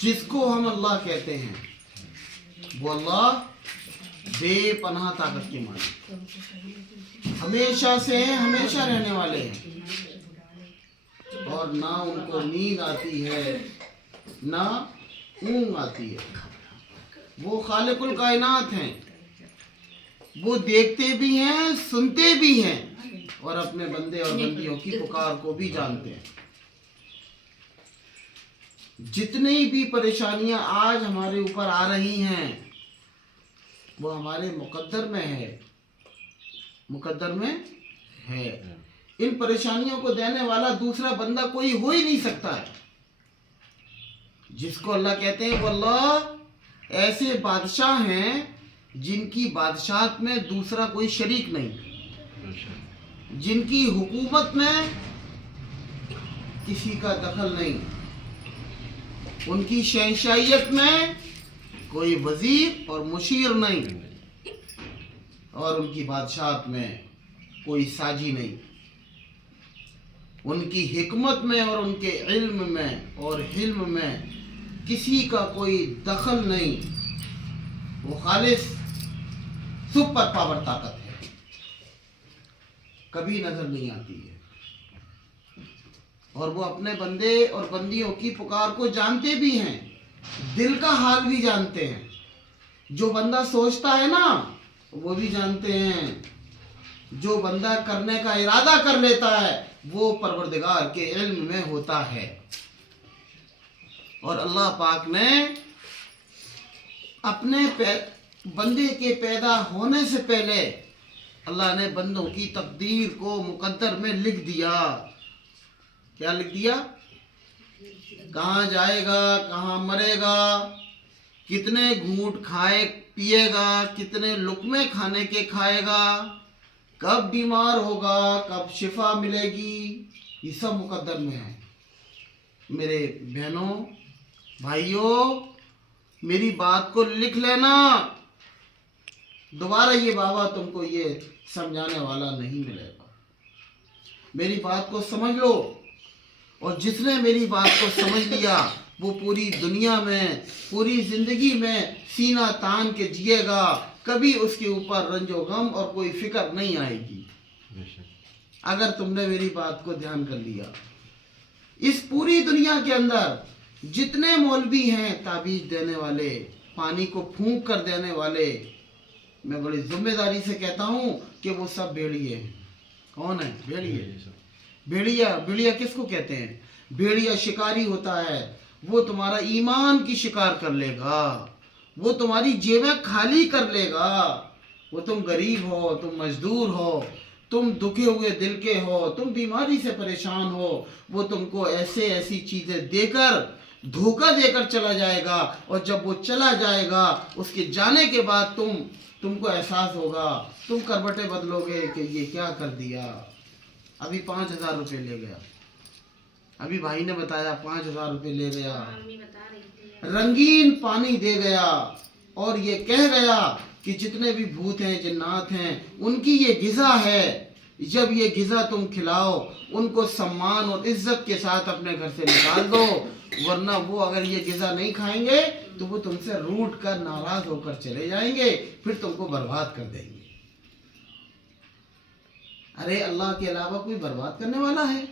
जिसको हम अल्लाह कहते हैं वो अल्लाह बेपनाह ताकत के मालिक, हमेशा से हैं, हमेशा रहने वाले हैं, और ना उनको नींद आती है ना ऊँग आती है। वो खालिकुल कायनात हैं, वो देखते भी हैं, सुनते भी हैं, और अपने बंदे और बंदियों की पुकार को भी जानते हैं। जितनी भी परेशानियां आज हमारे ऊपर आ रही हैं वो हमारे मुकद्दर में है, मुकद्दर में है। इन परेशानियों को देने वाला दूसरा बंदा कोई हो ही नहीं सकता है। जिसको अल्लाह कहते हैं वो अल्लाह ऐसे बादशाह हैं जिनकी बादशाहत में दूसरा कोई शरीक नहीं, जिनकी हुकूमत में किसी का दखल नहीं, उनकी शहंशाहियत में कोई वजीर और मुशीर नहीं, और उनकी बादशाहत में कोई साजी नहीं। उनकी हिकमत में और उनके इल्म में और हिल्म में किसी का कोई दखल नहीं। वो खालिस सुपर पावर ताकत है, कभी नजर नहीं आती है, और वो अपने बंदे और बंदियों की पुकार को जानते भी हैं, दिल का हाल भी जानते हैं। जो बंदा सोचता है ना वो भी जानते हैं, जो बंदा करने का इरादा कर लेता है वो परवरदिगार के इल्म में होता है। और अल्लाह पाक ने अपने बंदे के पैदा होने से पहले अल्लाह ने बंदों की तकदीर को मुकद्दर में लिख दिया। क्या लिख दिया? कहाँ जाएगा, कहाँ मरेगा, कितने घूंट खाए पिएगा, कितने लुकमे खाने के खाएगा, कब बीमार होगा, कब शिफा मिलेगी, ये सब मुकद्दर में है। मेरे बहनों भाइयों, मेरी बात को लिख लेना। दोबारा ये बाबा तुमको ये समझाने वाला नहीं मिलेगा। मेरी बात को समझ लो, और जिसने मेरी बात को समझ लिया वो पूरी दुनिया में, पूरी जिंदगी में सीना तान के जिएगा, कभी उसके ऊपर रंजो गम और कोई फिक्र नहीं आएगी। अगर तुमने मेरी बात को ध्यान कर लिया। इस पूरी दुनिया के अंदर जितने मौलवी हैं ताबीज देने वाले, पानी को फूंक कर देने वाले, मैं बड़ी जिम्मेदारी से कहता हूं कि वो सब भेड़िए हैं। कौन है? भेड़िए। भेड़िया, भेड़िया किसको कहते हैं? भेड़िया शिकारी होता है। वो तुम्हारा ईमान की शिकार कर लेगा, वो तुम्हारी जेबें खाली कर लेगा। वो तुम गरीब हो, तुम मजदूर हो, तुम दुखे हुए दिल के हो, तुम बीमारी से परेशान हो, वो तुमको ऐसे ऐसी चीजें देकर, धोखा देकर चला जाएगा। और जब वो चला जाएगा उसके जाने के बाद तुमको एहसास होगा, तुम करवटें बदलोगे कि ये क्या कर दिया। अभी 5,000 रुपये ले गया, अभी भाई ने बताया 5,000 रुपये ले गया, रंगीन पानी दे गया, और ये कह गया कि जितने भी भूत हैं, जिन्नात हैं, उनकी ये ग़िज़ा है। जब ये ग़िज़ा तुम खिलाओ, उनको सम्मान और इज्जत के साथ अपने घर से निकाल दो, वरना वो अगर ये ग़िज़ा नहीं खाएंगे तो वो तुमसे रूठ कर, नाराज होकर चले जाएंगे, फिर तुमको बर्बाद कर देंगे। अरे अल्लाह के अलावा कोई बर्बाद करने वाला है?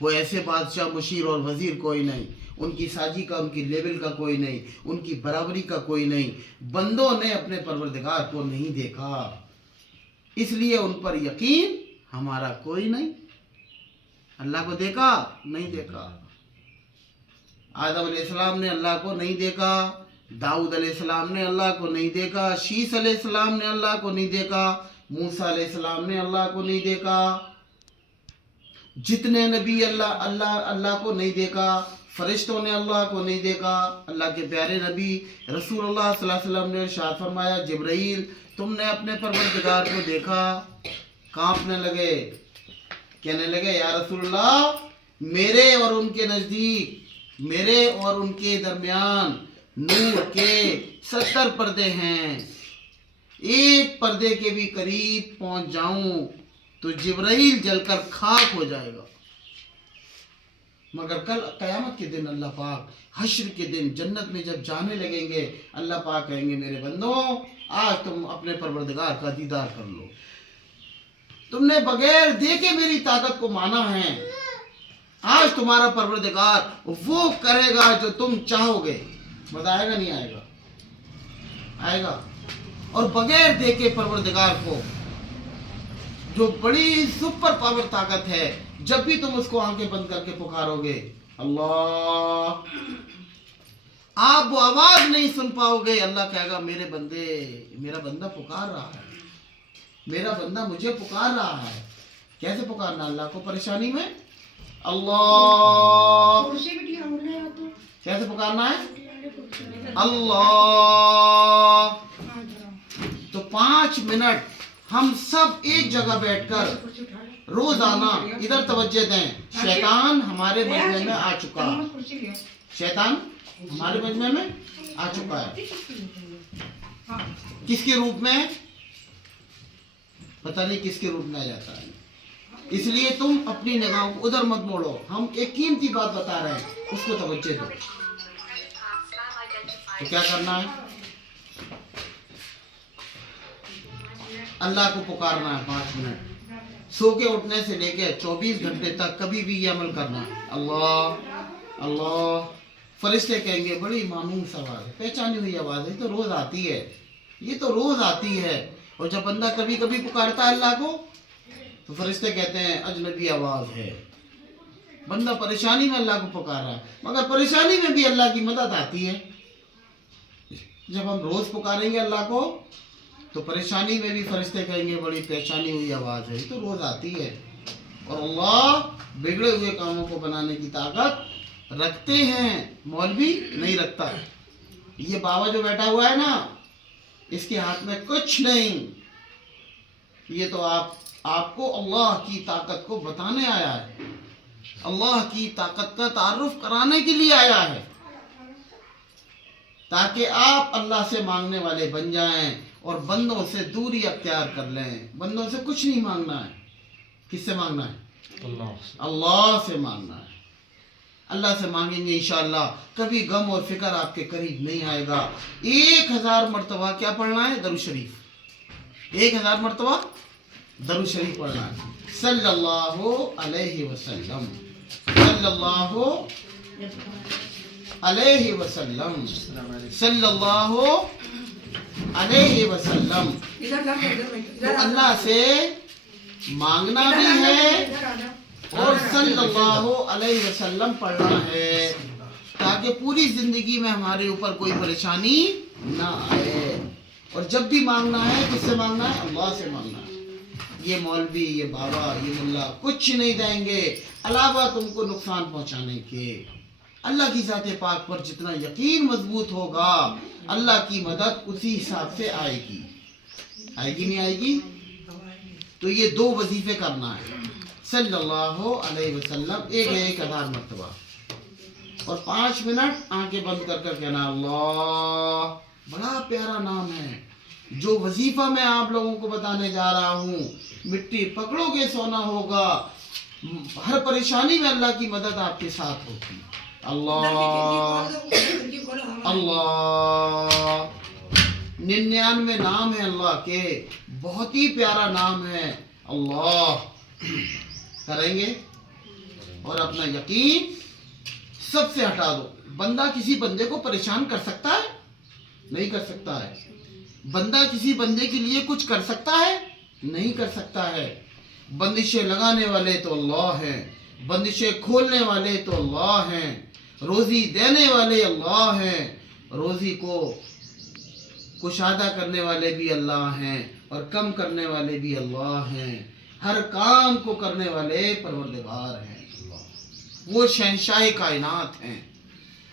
वो ऐसे बादशाह, मुशीर और वजीर कोई नहीं, उनकी साजी का, उनकी लेवल का कोई नहीं, उनकी बराबरी का कोई नहीं। बंदों ने अपने परवरदिगार को नहीं देखा, इसलिए उन पर यकीन हमारा कोई नहीं। अल्लाह को देखा? नहीं देखा। आदम अलैहिस्सलाम ने अल्लाह को नहीं देखा, दाऊद अलैहिस्सलाम ने अल्लाह को नहीं देखा, शीस अलैहिस्सलाम ने अल्लाह को नहीं देखा, मूसा अलैहिस्सलाम ने अल्लाह को नहीं देखा। जितने नबी अल्लाह को नहीं देखा, फरिश्तों ने अल्लाह को नहीं देखा। अल्लाह के प्यारे नबी रसूलुल्लाह सल्लल्लाहु अलैहि वसल्लम ने इरशाद फरमाया, जिब्राइल तुमने अपने परवरदिगार को देखा? कांपने लगे, कहने लगे, या रसूलुल्लाह मेरे और उनके नज़दीक, मेरे और उनके दरमियान नूर के 70 पर्दे हैं, एक पर्दे के भी करीब पहुंच जाऊं तो जिब्राइल जलकर खाक हो जाएगा। मगर कल क़यामत के दिन अल्लाह पाक हश्र के दिन जन्नत में जब जाने लगेंगे, अल्लाह पाक कहेंगे मेरे बंदों आज तुम अपने परवरदिगार का दीदार कर लो। तुमने बगैर देखे मेरी ताकत को माना है, आज तुम्हारा परवरदिगार वो करेगा जो तुम चाहोगे। मजा आएगा नहीं आएगा? आएगा। और बगैर देखे परवरदिगार को, जो बड़ी सुपर पावर ताकत है, जब भी तुम उसको आंखें बंद करके पुकारोगे अल्लाह, आप वो आवाज नहीं सुन पाओगे। अल्लाह कहेगा मेरे बंदे, मेरा बंदा पुकार रहा है, मेरा बंदा मुझे पुकार रहा है। कैसे पुकारना अल्लाह को? परेशानी में अल्लाह, कैसे पुकारना है? अल्लाह। तो 5 मिनट हम सब एक जगह बैठकर रोजाना इधर तवज्जो दें। शैतान हमारे मजमे में आ चुका है, शैतान हमारे मजमे में आ चुका है। किसके रूप में? पता नहीं किसके रूप में आ जाता है। इसलिए तुम अपनी निगाहों को उधर मत मोड़ो। हम एक कीमती बात बता रहे हैं, उसको तवज्जो दो। तो क्या करना है? अल्लाह को पुकारना है 5 मिनट। सो के उठने से लेकर 24 घंटे तक कभी भी ये अमल करना है। अल्लाह अल्लाह। फरिश्ते कहेंगे बड़ी मामूस आवाज़ है, पहचानी हुई आवाज़ है, ये तो रोज़ आती है, ये तो रोज़ आती है। और जब बंदा कभी कभी पुकारता है अल्लाह को, तो फरिश्ते कहते हैं अजनबी आवाज़ है। बंदा परेशानी में अल्लाह को पुकार रहा है, मगर परेशानी में भी अल्लाह की मदद आती है। जब हम रोज़ पुकारेंगे अल्लाह को, तो परेशानी में भी फरिश्ते कहेंगे बड़ी पहचानी हुई आवाज़ है, ये तो रोज़ आती है। और अल्लाह बिगड़े हुए कामों को बनाने की ताकत रखते हैं, मौलवी नहीं रखता। ये बाबा जो बैठा हुआ है ना, इसके हाथ में कुछ नहीं। ये तो आपको अल्लाह की ताकत को बताने आया है, अल्लाह की ताकत का तारुफ कराने के लिए आया है, ताकि आप अल्लाह से मांगने वाले बन जाएं और बंदों से दूरी अख्तियार कर लें। बंदों से कुछ नहीं मांगना है। किससे मांगना है? अल्लाह से मांगना है। अल्लाह से मांगेंगे इंशाअल्लाह, कभी गम और फिक्र आपके करीब नहीं आएगा। 1000 मरतबा क्या पढ़ना है? दरूद शरीफ। 1000 मरतबा दरूद शरीफ पढ़ना है। सल्लल्लाहु अलैहि वसल्लम, सल्लल्लाहु अलैहि वसल्लम, सल्लल्लाहु अलैहि वसल्लम। तो अल्लाह से मांगना भी है और सल्लल्लाहु अलैहि वसल्लम पढ़ना है, ताकि पूरी जिंदगी में हमारे ऊपर कोई परेशानी ना आए। और जब भी मांगना है, किससे मांगना है? अल्लाह से मांगना है। ये मौलवी, ये बाबा, ये मुल्ला कुछ नहीं देंगे अलावा तुमको नुकसान पहुंचाने के। अल्लाह की ज़ात पाक पर जितना यकीन मजबूत होगा, अल्लाह की मदद उसी हिसाब से आएगी। आएगी नहीं आएगी? तो ये 2 वजीफे करना है, सल्लल्लाहु अलैहि वसल्लम 1000 मरतबा, और 5 मिनट आंखें बंद कर कर कहना अल्लाह। बड़ा प्यारा नाम है जो वजीफा मैं आप लोगों को बताने जा रहा हूँ। मिट्टी पकड़ोगे सोना होगा। हर परेशानी में अल्लाह की मदद आपके साथ होगी। अल्लाह अल्लाह। 99 नाम है अल्लाह के, बहुत ही प्यारा नाम है अल्लाह। करेंगे और अपना यकीन सबसे हटा दो। बंदा किसी बंदे को परेशान कर सकता है? नहीं कर सकता है। बंदा किसी बंदे के लिए कुछ कर सकता है? नहीं कर सकता है। बंदिशें लगाने वाले तो अल्लाह हैं, बंदिशें खोलने वाले तो अल्लाह हैं, रोज़ी देने वाले अल्लाह हैं, रोज़ी को कुशादा करने वाले भी अल्लाह हैं और कम करने वाले भी अल्लाह हैं। हर काम को करने वाले परवरदिगार हैं अल्लाह। वो शहंशाह कायनात हैं।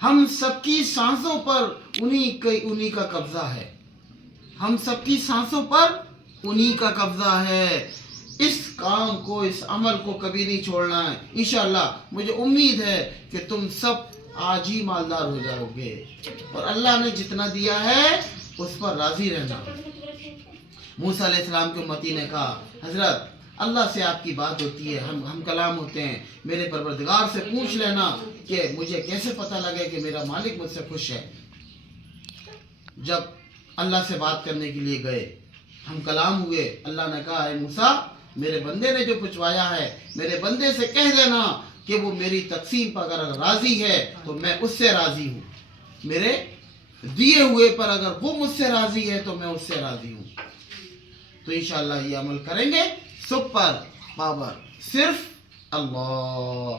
हम सबकी सांसों पर उन्हीं का कब्जा है। हम सबकी सांसों पर उन्हीं का कब्जा है। इस काम को, इस अमल को कभी नहीं छोड़ना है। इंशाअल्लाह मुझे उम्मीद है कि तुम सब आज ही मालदार हो जाओगे और अल्लाह ने जितना दिया है उस पर राजी रहना। मूसा अलैहिस्सलाम के उम्मती ने कहा, हजरत اللہ سے آپ کی بات ہوتی ہے, ہم کلام ہوتے ہیں. میرے پروردگار سے پوچھ لینا کہ مجھے کیسے پتہ لگے کہ میرا مالک مجھ سے خوش ہے. جب اللہ سے بات کرنے کے لیے گئے, ہم کلام ہوئے, اللہ نے کہا اے موسیٰ میرے بندے نے جو پوچھوایا ہے میرے بندے سے کہہ دینا کہ وہ میری تقسیم پر اگر راضی ہے تو میں اس سے راضی ہوں, میرے دیے ہوئے پر اگر وہ مجھ سے راضی ہے تو میں اس سے راضی ہوں. تو انشاءاللہ یہ عمل کریں گے. سپر پاور صرف اللہ.